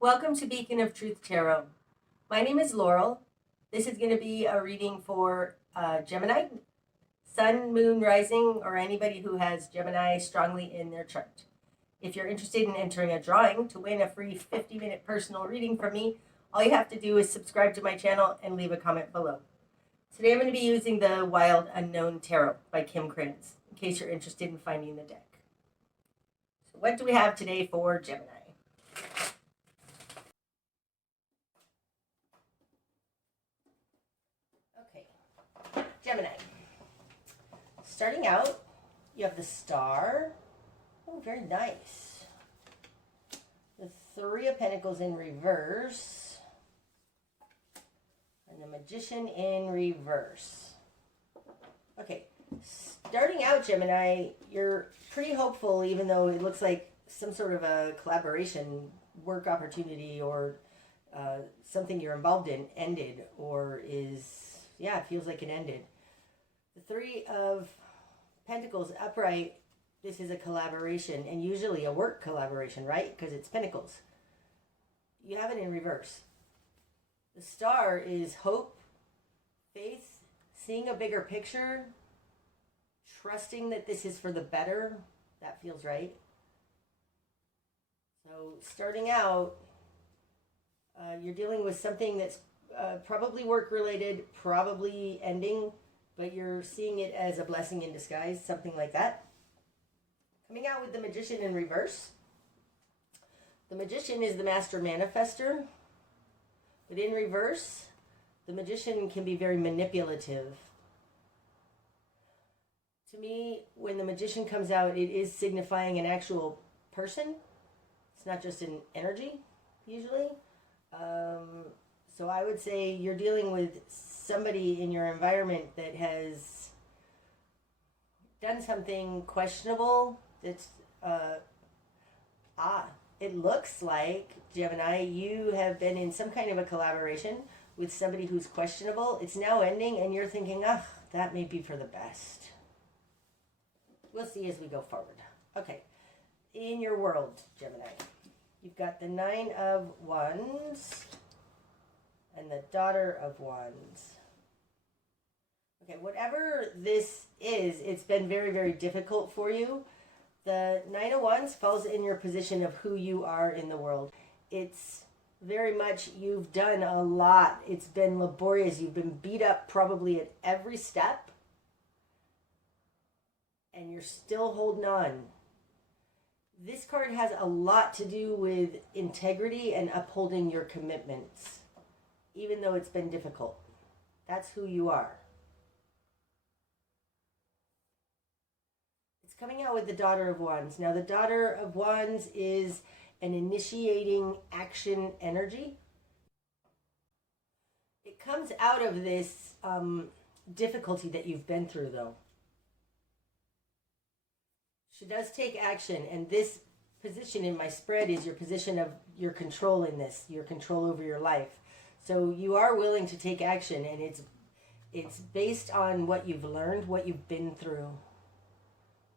Welcome to Beacon of Truth Tarot. My name is Laurel. This is going to be a reading for Gemini, Sun, Moon, Rising, or anybody who has Gemini strongly in their chart. If you're interested in entering a drawing to win a free 50-minute personal reading from me, all you have to do is subscribe to my channel and leave a comment below. Today I'm going to be using the Wild Unknown Tarot by Krans, in case you're interested in finding the deck. So what do we have today for Gemini? Gemini. Starting out, you have the Star. Oh, very nice. The Three of Pentacles in reverse. And the Magician in reverse. Okay, starting out, Gemini, you're pretty hopeful, even though it looks like some sort of a collaboration, work opportunity, or something you're involved in ended, or is, it feels like it ended. The Three of Pentacles upright, this is a collaboration, and usually a work collaboration, right? Because it's Pentacles. You have it in reverse. The Star is hope, faith, seeing a bigger picture, trusting that this is for the better. That feels right. So starting out, you're dealing with something that's probably work-related, probably ending, but you're seeing it as a blessing in disguise, something like that. Coming out with the Magician in reverse. The Magician is the master manifester, but in reverse, the Magician can be very manipulative. To me, when the Magician comes out, it is signifying an actual person. It's not just an energy, usually. So I would say you're dealing with somebody in your environment that has done something questionable. That's it looks like, Gemini, you have been in some kind of a collaboration with somebody who's questionable. It's now ending and you're thinking, that may be for the best. We'll see as we go forward. Okay, in your world, Gemini, you've got the Nine of Wands and the Daughter of Wands. Okay, whatever this is, it's been very, very difficult for you. The Nine of Wands falls in your position of who you are in the world. It's very much, you've done a lot. It's been laborious. You've been beat up probably at every step. And you're still holding on. This card has a lot to do with integrity and upholding your commitments, even though it's been difficult. That's who you are. It's coming out with the Daughter of Wands. Now, the Daughter of Wands is an initiating action energy. It comes out of this difficulty that you've been through, though. She does take action, and this position in my spread is your position of your control in this, your control over your life. So you are willing to take action, and it's based on what you've learned, what you've been through,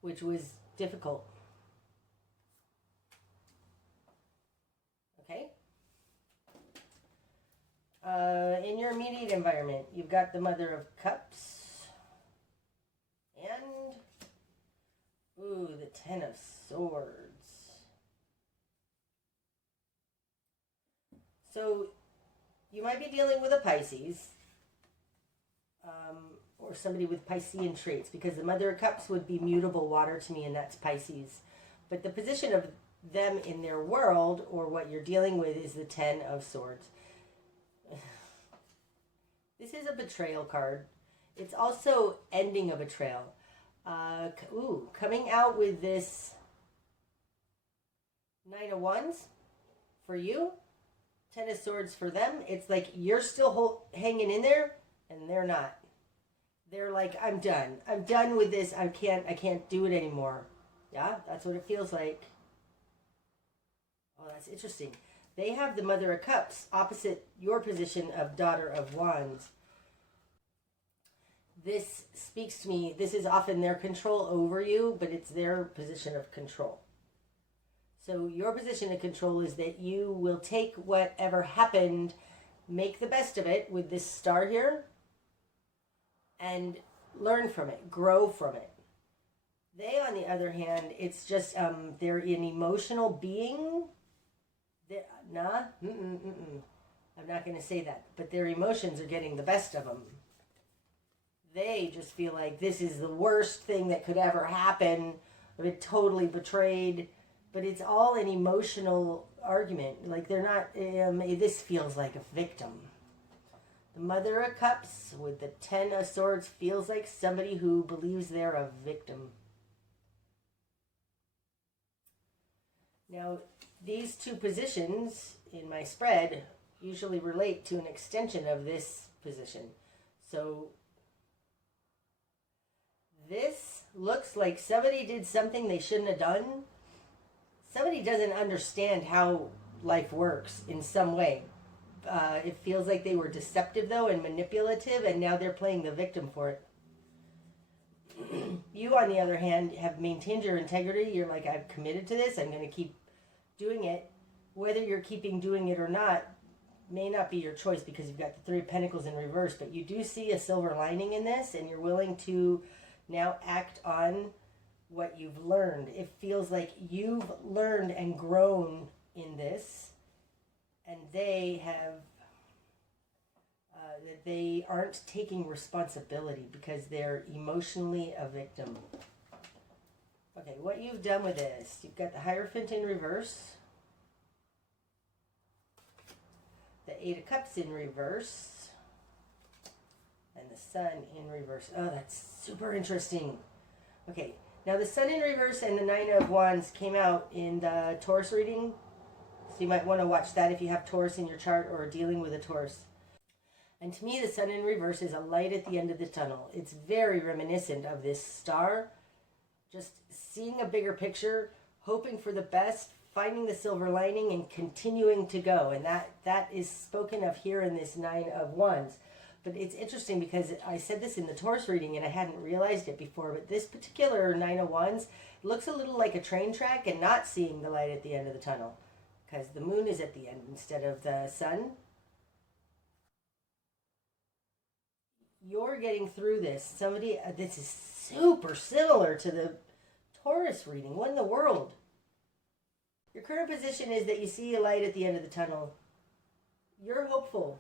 which was difficult. Okay? In your immediate environment, you've got the Mother of Cups and the Ten of Swords. So you might be dealing with a Pisces, or somebody with Piscean traits, because the Mother of Cups would be mutable water to me, and that's Pisces. But the position of them in their world, or what you're dealing with, is the Ten of Swords. This is a betrayal card. It's also ending a betrayal. Coming out with this Nine of Wands for you, Ten of Swords for them. It's like you're still hanging in there, and they're not. They're like, I'm done. I'm done with this. I can't do it anymore. Yeah, that's what it feels like. Oh, that's interesting. They have the Mother of Cups opposite your position of Daughter of Wands. This speaks to me. This is often their control over you, but it's their position of control. So So your position of control is that you will take whatever happened, make the best of it with this star here, and learn from it, grow from it. They, on the other hand, it's just they're an emotional being. I'm not going to say that, but their emotions are getting the best of them. They just feel like this is the worst thing that could ever happen. I've been totally betrayed, but it's all an emotional argument. Like they're not. This feels like a victim. The Mother of Cups with the Ten of Swords feels like somebody who believes they're a victim. Now, these two positions in my spread usually relate to an extension of this position. So, this looks like somebody did something they shouldn't have done. Somebody doesn't understand how life works in some way. It feels like they were deceptive, though, and manipulative, and now they're playing the victim for it. You, on the other hand, have maintained your integrity. You're like, I've committed to this. I'm going to keep doing it. Whether you're keeping doing it or not may not be your choice because you've got the Three of Pentacles in reverse, but you do see a silver lining in this, and you're willing to now act on what you've learned. It feels like you've learned and grown in this, and they have that they aren't taking responsibility because they're emotionally a victim. Okay, what you've done with this, you've got the Hierophant in reverse, the Eight of Cups in reverse, and the Sun in reverse. Oh, that's super interesting. Okay, now the Sun in reverse and the Nine of Wands came out in the Taurus reading, so you might want to watch that if you have Taurus in your chart or are dealing with a Taurus. And to me, the Sun in reverse is a light at the end of the tunnel. It's very reminiscent of this star. Just seeing a bigger picture, hoping for the best, finding the silver lining, and continuing to go. And that is spoken of here in this Nine of Wands. But it's interesting because I said this in the Taurus reading and I hadn't realized it before. But this particular Nine of Wands looks a little like a train track and not seeing the light at the end of the tunnel. Because the moon is at the end instead of the sun. You're getting through this. This is super similar to the Taurus reading. What in the world? Your current position is that you see a light at the end of the tunnel. You're hopeful.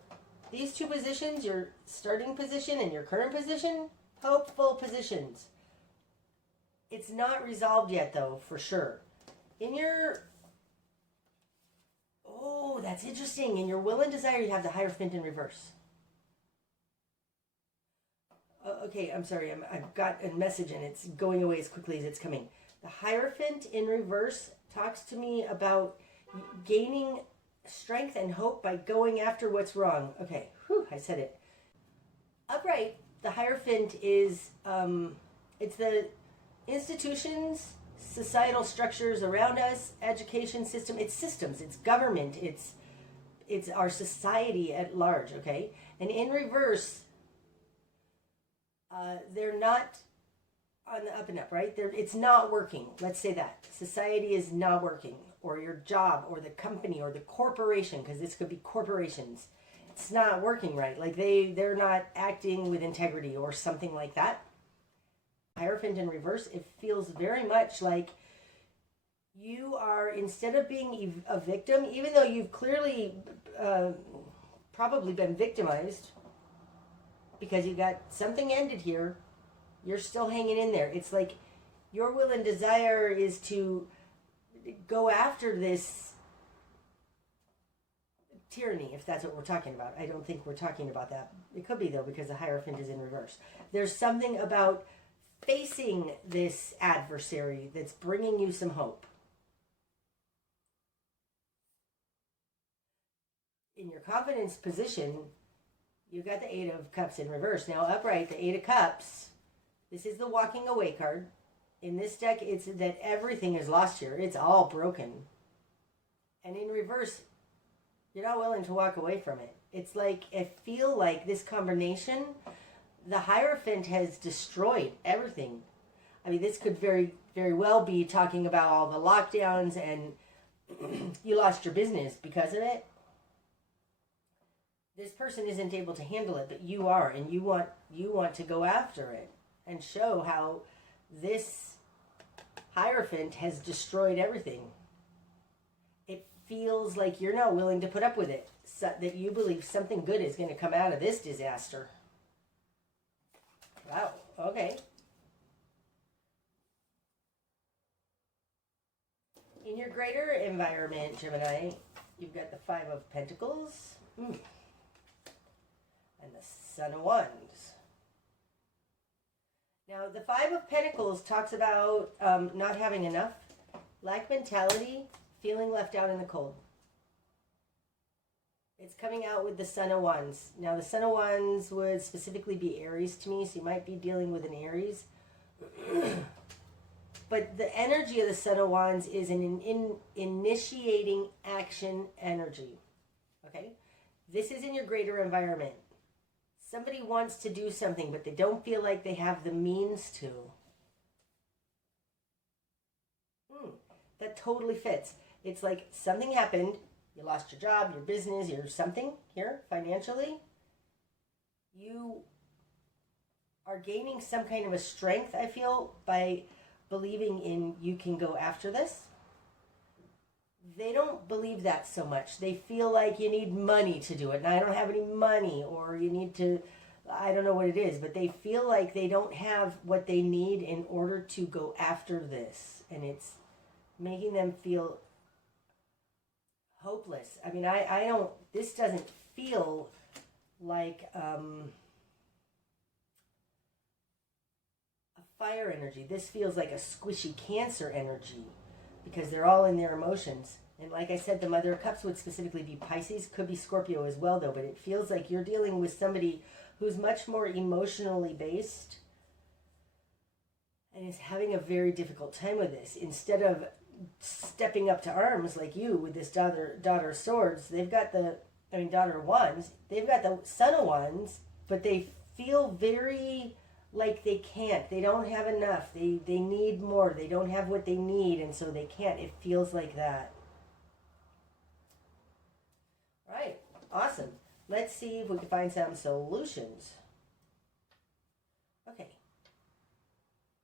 These two positions, your starting position and your current position, hopeful positions. It's not resolved yet, though, for sure. Oh, that's interesting. In your will and desire, you have the Hierophant in reverse. Okay, I'm sorry. I've got a message and it's going away as quickly as it's coming. The Hierophant in reverse talks to me about gaining strength and hope by going after what's wrong. Okay, I said it. Upright, the Hierophant is, it's the institutions, societal structures around us, education system. It's systems, it's government, it's our society at large, okay? And in reverse, they're not on the up and up, right? It's not working. Let's say that. Society is not working, or your job, or the company, or the corporation, because this could be corporations. It's not working right. Like they're not acting with integrity or something like that. Hierophant in reverse, it feels very much like you are, instead of being a victim, even though you've clearly probably been victimized, because you got something ended here, you're still hanging in there. It's like your will and desire is to go after this tyranny, if that's what we're talking about. I don't think we're talking about that. It could be, though, because the Hierophant is in reverse. There's something about facing this adversary that's bringing you some hope. In your confidence position, you got the Eight of Cups in reverse. Now, upright, the Eight of Cups, this is the walking away card. In this deck, it's that everything is lost here. It's all broken. And in reverse, you're not willing to walk away from it. It's like, I feel like this combination, the Hierophant has destroyed everything. I mean, this could very, very well be talking about all the lockdowns and you lost your business because of it. This person isn't able to handle it, but you are, and you want to go after it and show how this Hierophant has destroyed everything. It feels like you're not willing to put up with it, so that you believe something good is going to come out of this disaster. Wow, okay. In your greater environment, Gemini, you've got the Five of Pentacles and the Son of Wands. Now, the Five of Pentacles talks about not having enough, lack mentality, feeling left out in the cold. It's coming out with the Son of Wands. Now, the Son of Wands would specifically be Aries to me, so you might be dealing with an Aries. But the energy of the Son of Wands is an initiating action energy. Okay? This is in your greater environment. Somebody wants to do something, but they don't feel like they have the means to. That totally fits. It's like something happened. You lost your job, your business, your something here financially. You are gaining some kind of a strength, I feel, by believing in you can go after this. They don't believe that so much. They feel like you need money to do it, and I don't have any money, or you need to, I don't know what it is, but they feel like they don't have what they need in order to go after this, and it's making them feel hopeless. I mean, I don't, this doesn't feel like a fire energy. This feels like a squishy Cancer energy, because they're all in their emotions. And like I said, the Mother of Cups would specifically be Pisces, could be Scorpio as well though, but it feels like you're dealing with somebody who's much more emotionally based and is having a very difficult time with this. Instead of stepping up to arms like you with this daughter of Swords, they've got daughter of Wands, they've got the Son of Wands, but they feel very like they can't. They don't have enough. They need more. They don't have what they need, and so they can't. It feels like that. Right. Awesome. Let's see if we can find some solutions. Okay.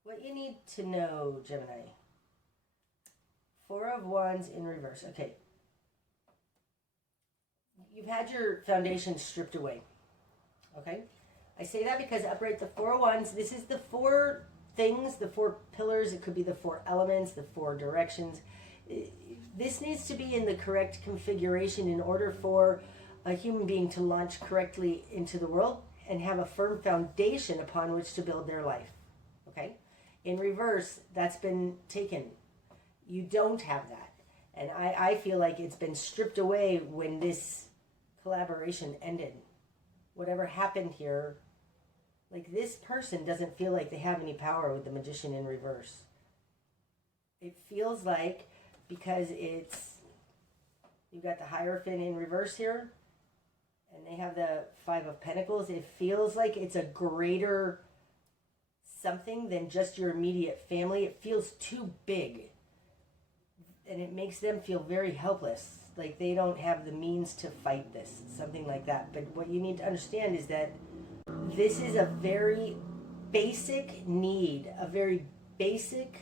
What you need to know, Gemini. Four of Wands in reverse. Okay. You've had your foundation stripped away. Okay? I say that because upright the Four of Wands, this is the four things, the four pillars. It could be the four elements, the four directions. This needs to be in the correct configuration in order for a human being to launch correctly into the world and have a firm foundation upon which to build their life. Okay? In reverse, that's been taken. You don't have that. And I feel like it's been stripped away when this collaboration ended. Whatever happened here, like this person doesn't feel like they have any power with the Magician in reverse. It feels like, because you've got the Hierophant in reverse here, and they have the Five of Pentacles, it feels like it's a greater something than just your immediate family. It feels too big, and it makes them feel very helpless, like they don't have the means to fight this, something like that. But what you need to understand is that this is a very basic need, a very basic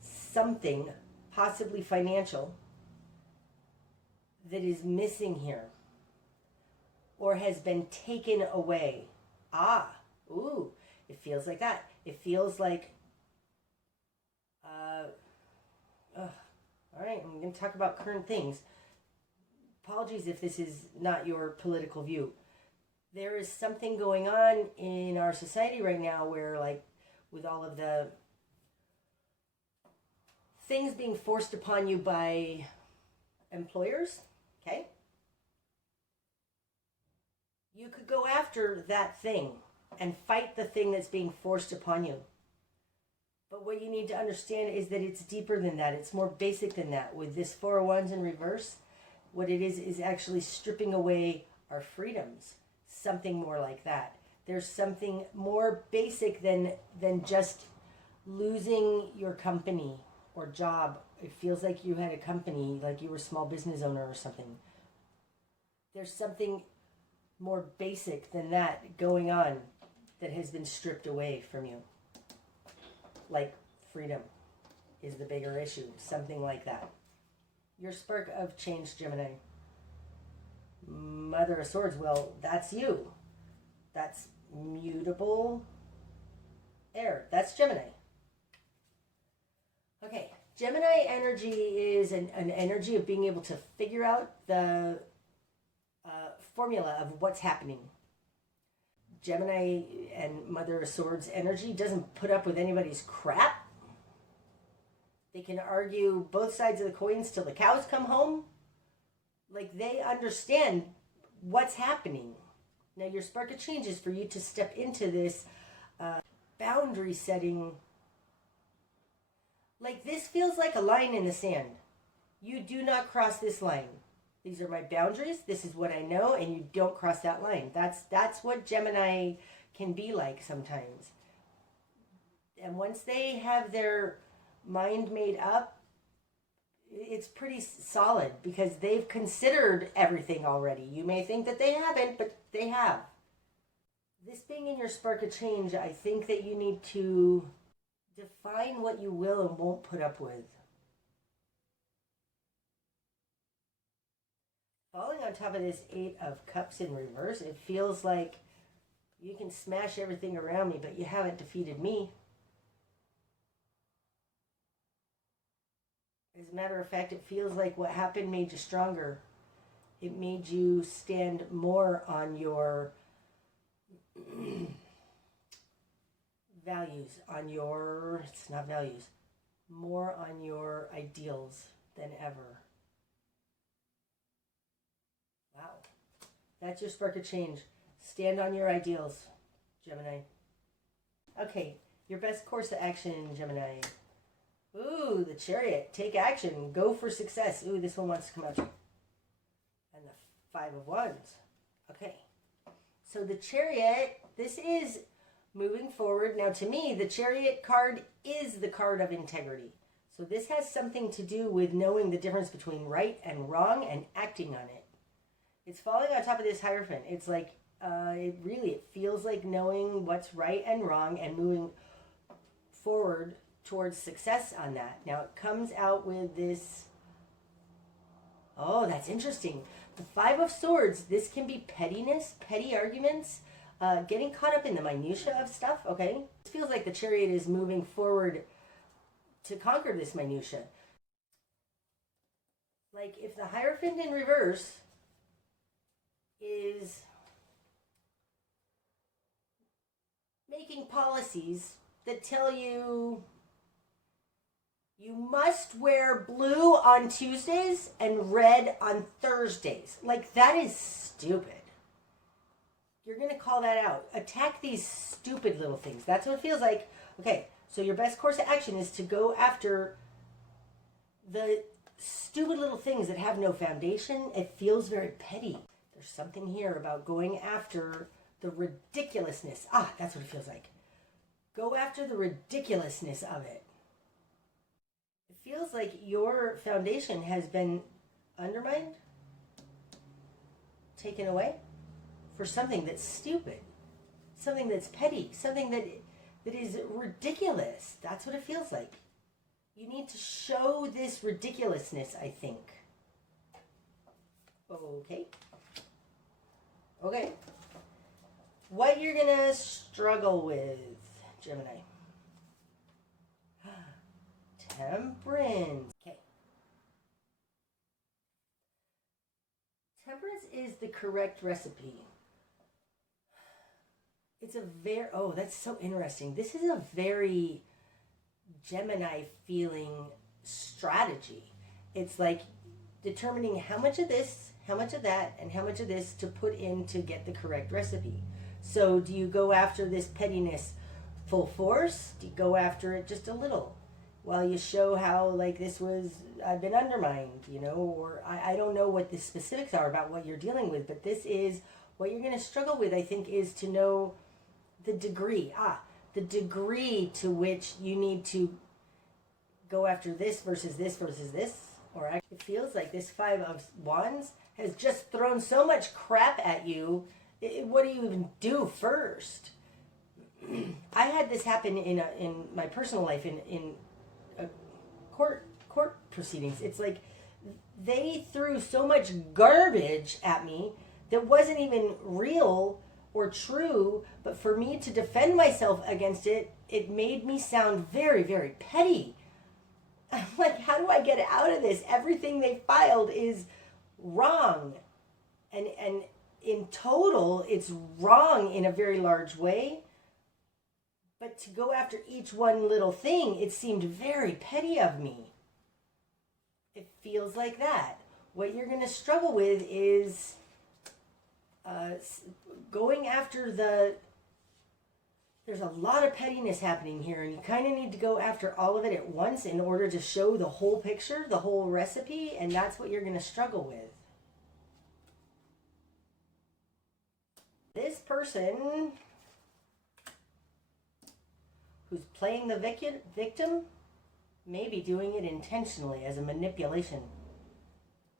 something, possibly financial, that is missing here or has been taken away. It feels like that. It feels like, all right, I'm going to talk about current things. Apologies if this is not your political view. There is something going on in our society right now where, like, with all of the things being forced upon you by employers, okay? You could go after that thing and fight the thing that's being forced upon you. But what you need to understand is that it's deeper than that. It's more basic than that. With this Four of Wands in reverse, what it is actually stripping away our freedoms. Something more like that. There's something more basic than just losing your company or job. It feels like you had a company, like you were a small business owner or something. There's something more basic than that going on that has been stripped away from you. Like freedom is the bigger issue, something like that. Your spark of change, Gemini. Mother of Swords, well, that's you. That's mutable air. That's Gemini. Okay, Gemini energy is an energy of being able to figure out the formula of what's happening. Gemini and Mother of Swords energy doesn't put up with anybody's crap. They can argue both sides of the coins till the cows come home. Like, they understand what's happening. Now, your spark of change is for you to step into this boundary setting. Like, this feels like a line in the sand. You do not cross this line. These are my boundaries. This is what I know, and you don't cross that line. That's what Gemini can be like sometimes. And once they have their mind made up, it's pretty solid because they've considered everything already. You may think that they haven't, but they have. This being in your spark of change, I think that you need to define what you will and won't put up with. Falling on top of this Eight of Cups in reverse, it feels like you can smash everything around me, but you haven't defeated me. As a matter of fact, it feels like what happened made you stronger. It made you stand more on your values, on your, it's not values, more on your ideals than ever. Wow. That's your spark of change. Stand on your ideals, Gemini. Okay, your best course of action, Gemini. Ooh, the Chariot. Take action. Go for success. Ooh, this one wants to come out. And the Five of Wands. Okay. So the Chariot, this is moving forward. Now, to me, the Chariot card is the card of integrity. So this has something to do with knowing the difference between right and wrong and acting on it. It's falling on top of this Hierophant. It's like, it feels like knowing what's right and wrong and moving forward towards success on that. Now it comes out with this, oh, that's interesting. The Five of Swords, this can be pettiness, petty arguments, getting caught up in the minutia of stuff, okay? It feels like the Chariot is moving forward to conquer this minutia. Like, if the Hierophant in reverse is making policies that tell you you must wear blue on Tuesdays and red on Thursdays. Like, that is stupid. You're going to call that out. Attack these stupid little things. That's what it feels like. Okay, so your best course of action is to go after the stupid little things that have no foundation. It feels very petty. There's something here about going after the ridiculousness. Ah, that's what it feels like. Go after the ridiculousness of it. It feels like your foundation has been undermined, taken away, for something that's stupid, something that's petty, something that is ridiculous. That's what it feels like. You need to show this ridiculousness, I think. Okay. Okay. What you're going to struggle with, Gemini. Temperance. Okay. Temperance is the correct recipe. It's a very, oh, that's so interesting. This is a very Gemini feeling strategy. It's like determining how much of this, how much of that, and how much of this to put in to get the correct recipe. So do you go after this pettiness full force? Do you go after it just a little? While you show how, like, this was, I've been undermined, you know, or I don't know what the specifics are about what you're dealing with, but this is what you're going to struggle with, I think, is to know the degree to which you need to go after this versus this versus this. Or actually, it feels like this Five of Wands has just thrown so much crap at you. What do you even do first? I had this happen in my personal life in court proceedings. It's like they threw so much garbage at me that wasn't even real or true, but for me to defend myself against it, it made me sound very, very petty. I'm like, how do I get out of this? Everything they filed is wrong. And in total, it's wrong in a very large way. But to go after each one little thing, it seemed very petty of me. It feels like that. What you're going to struggle with is going after there's a lot of pettiness happening here, and you kind of need to go after all of it at once in order to show the whole picture, the whole recipe, and that's what you're going to struggle with. This person who's playing the victim may be doing it intentionally as a manipulation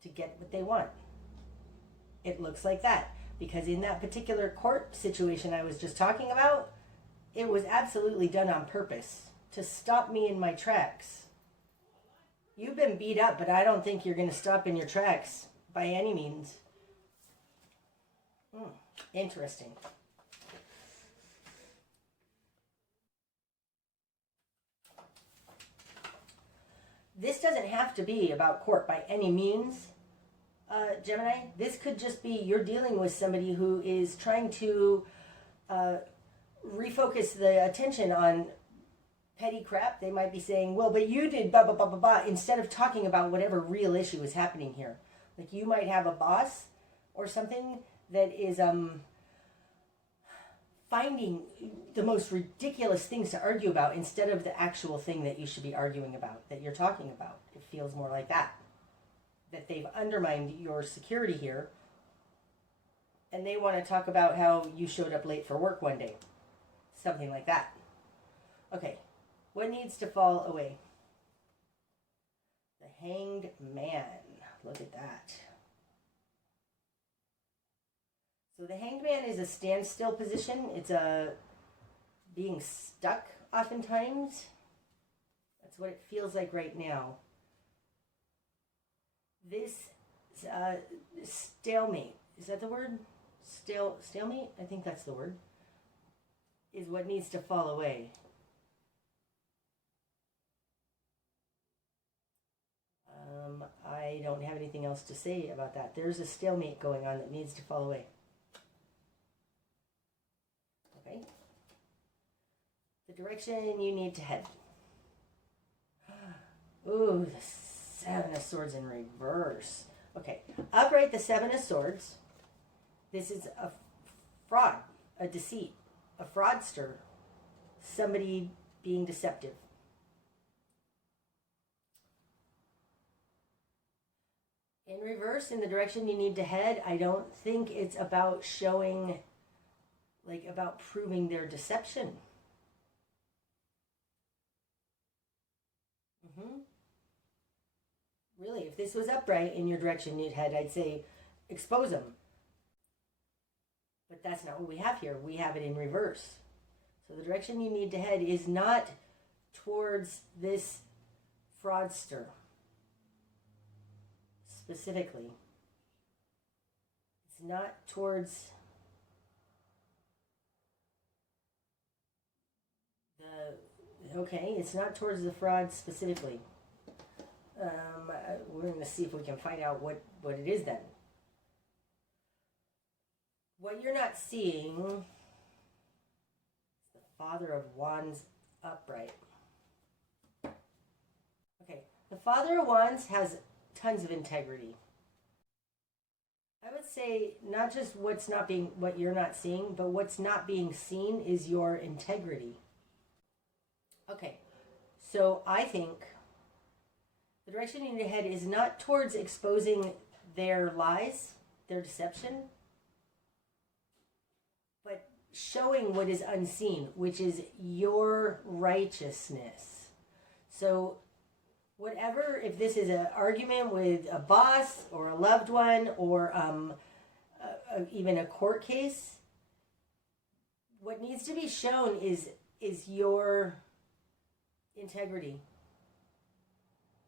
to get what they want. It looks like that, because in that particular court situation I was just talking about, it was absolutely done on purpose to stop me in my tracks. You've been beat up, but I don't think you're going to stop in your tracks by any means. Interesting. This doesn't have to be about court by any means, Gemini. This could just be you're dealing with somebody who is trying to refocus the attention on petty crap. They might be saying, well, but you did blah, blah, blah, blah, blah, instead of talking about whatever real issue is happening here. Like you might have a boss or something that is finding the most ridiculous things to argue about instead of the actual thing that you should be arguing about, that you're talking about. It feels more like that. That they've undermined your security here, and they want to talk about how you showed up late for work one day. Something like that. Okay, what needs to fall away? The Hanged Man. Look at that. So the Hanged Man is a standstill position. It's a being stuck oftentimes. That's what it feels like right now. This stalemate, is that the word? Stalemate? I think that's the word. Is what needs to fall away. I don't have anything else to say about that. There's a stalemate going on that needs to fall away. Okay. The direction you need to head. Ooh, the Seven of Swords in reverse. Okay, upright, the Seven of Swords. This is a fraud, a deceit, a fraudster, somebody being deceptive. In reverse, in the direction you need to head, I don't think it's about showing, like about proving their deception. Really, if this was upright in your direction you'd head, I'd say expose them. But that's not what we have here. We have it in reverse. So the direction you need to head is not towards this fraudster specifically. It's not towards it's not towards the fraud specifically. We're going to see if we can find out what it is then. What you're not seeing is the Father of Wands upright. Okay, the Father of Wands has tons of integrity. I would say not just what you're not seeing, but what's not being seen is your integrity. Okay, so I think the direction you need to head is not towards exposing their lies, their deception, but showing what is unseen, which is your righteousness. So Whatever, if this is an argument with a boss or a loved one or even a court case, what needs to be shown is your integrity,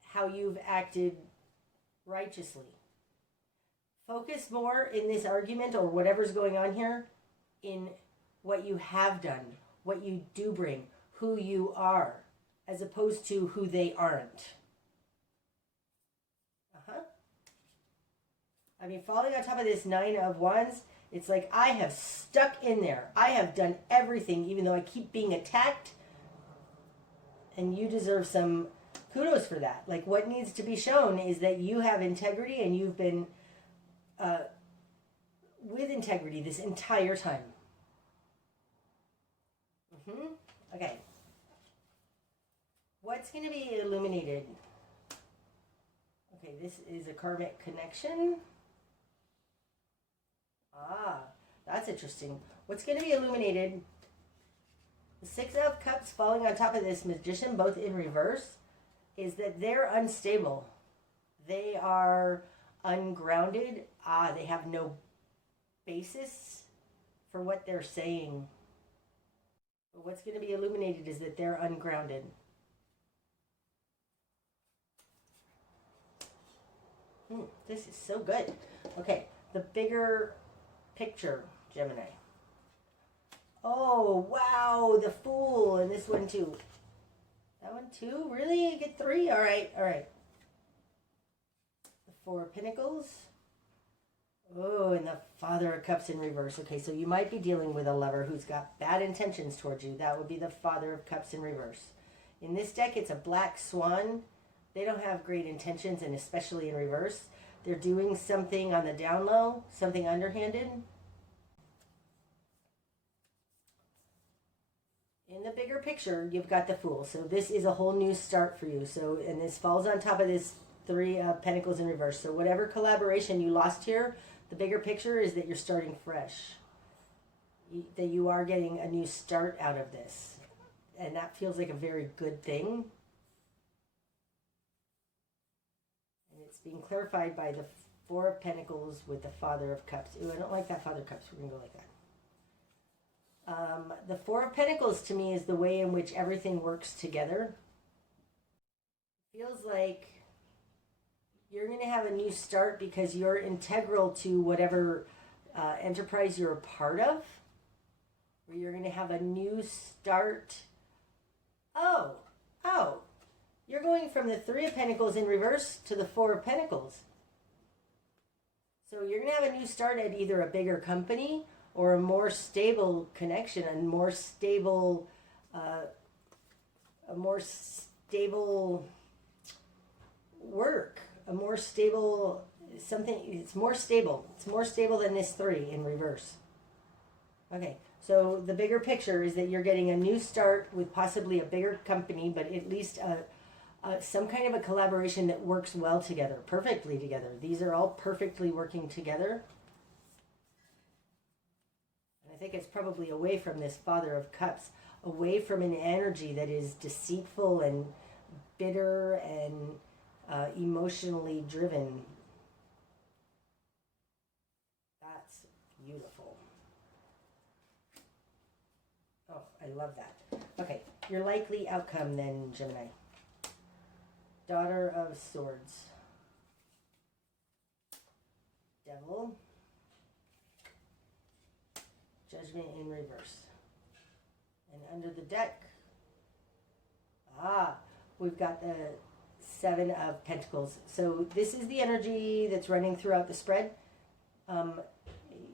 how you've acted righteously. Focus more in this argument or whatever's going on here in what you have done, what you do bring, who you are, as opposed to who they aren't. I mean, falling on top of this 9 of Wands, it's like I have stuck in there. I have done everything, even though I keep being attacked. And you deserve some kudos for that. Like, what needs to be shown is that you have integrity and you've been with integrity this entire time. Okay. What's going to be illuminated? Okay, this is a karmic connection. Ah, that's interesting. What's going to be illuminated? The 6 of Cups falling on top of this Magician, both in reverse, is that they're unstable. They are ungrounded. They have no basis for what they're saying. But what's going to be illuminated is that they're ungrounded. This is so good. Okay, the bigger picture, Gemini. Oh, wow, the Fool, and this one too. That one too? Really? You get 3? All right, all right. The 4 of Pentacles. Oh, and the Father of Cups in reverse. Okay, so you might be dealing with a lover who's got bad intentions towards you. That would be the Father of Cups in reverse. In this deck, it's a black swan. They don't have great intentions, and especially in reverse. They're doing something on the down low, something underhanded. In the bigger picture, you've got the Fool. So this is a whole new start for you. So, and this falls on top of this 3 of Pentacles in reverse. So whatever collaboration you lost here, the bigger picture is that you're starting fresh. That you are getting a new start out of this. And that feels like a very good thing. It's being clarified by the 4 of Pentacles with the Father of Cups. Ooh, I don't like that Father of Cups. We're going to go like that. The 4 of Pentacles to me is the way in which everything works together. It feels like you're going to have a new start because you're integral to whatever enterprise you're a part of. Where you're going to have a new start. Oh. You're going from the 3 of Pentacles in reverse to the 4 of Pentacles. So you're going to have a new start at either a bigger company or a more stable connection, a more stable work, a more stable something. It's more stable. It's more stable than this 3 in reverse. Okay. So the bigger picture is that you're getting a new start with possibly a bigger company, but at least some kind of a collaboration that works well together, perfectly together. These are all perfectly working together. And I think it's probably away from this Father of Cups, away from an energy that is deceitful and bitter and emotionally driven. That's beautiful. Oh, I love that. Okay, your likely outcome then, Gemini. Daughter of Swords. Devil. Judgment in reverse. And under the deck, we've got the 7 of Pentacles. So this is the energy that's running throughout the spread.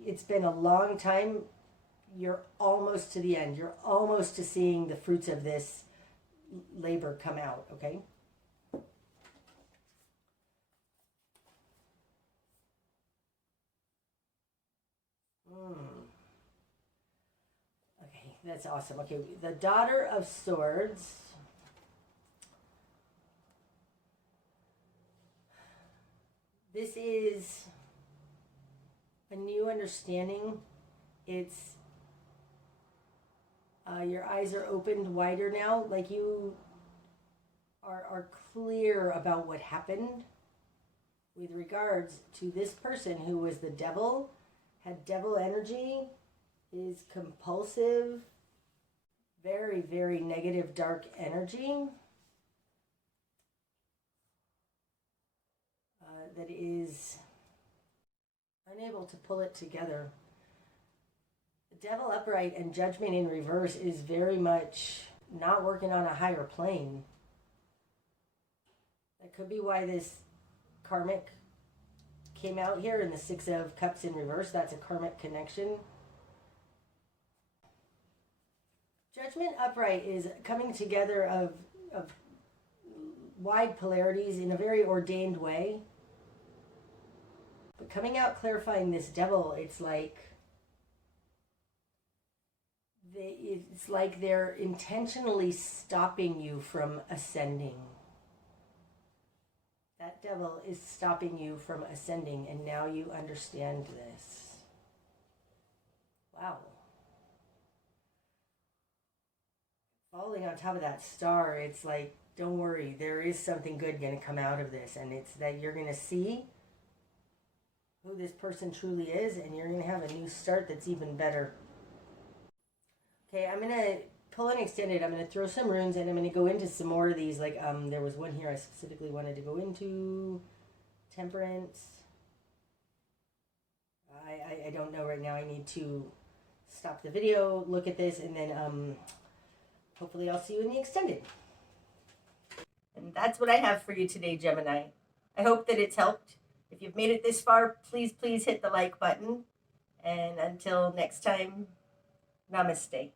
It's been a long time. You're almost to the end. You're almost to seeing the fruits of this labor come out, okay? Okay, that's awesome. Okay, the Daughter of Swords. This is a new understanding. It's your eyes are opened wider now. Like you are clear about what happened with regards to this person who was the devil, had devil energy, is compulsive, very, very negative, dark energy, that is unable to pull it together. The devil upright and judgment in reverse is very much not working on a higher plane. That could be why this karmic came out here in the Six of Cups in reverse. That's a karmic connection. Judgment upright is coming together of wide polarities in a very ordained way. But coming out clarifying this devil, it's like they're intentionally stopping you from ascending. That devil is stopping you from ascending, and now you understand this. Wow. Falling on top of that star, it's like, don't worry, there is something good going to come out of this, and it's that you're going to see who this person truly is, and you're going to have a new start that's even better. Okay, I'm going to pull an extended. I'm going to throw some runes, and I'm going to go into some more of these. Like, there was one here I specifically wanted to go into. Temperance. I don't know right now. I need to stop the video, look at this, and then hopefully I'll see you in the extended. And that's what I have for you today, Gemini. I hope that it's helped. If you've made it this far, please hit the like button. And until next time, namaste.